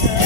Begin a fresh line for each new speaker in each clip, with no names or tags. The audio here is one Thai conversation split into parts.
time.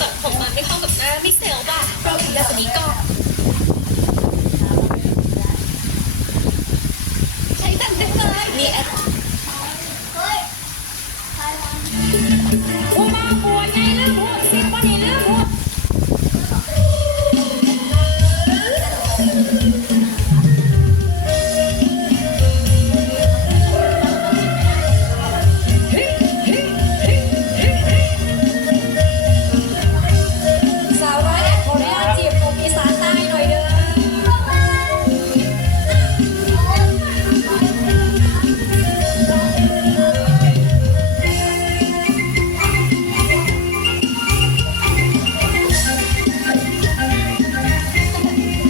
ตัดผมมันไม่เข้ากับหน้าไม่เซลบ้ะเราถึงยาสนี้ก็ ใช้ตัดได้เลยมีแอปเฮ้ยว่า
บ้าบัวไง
ล่ะ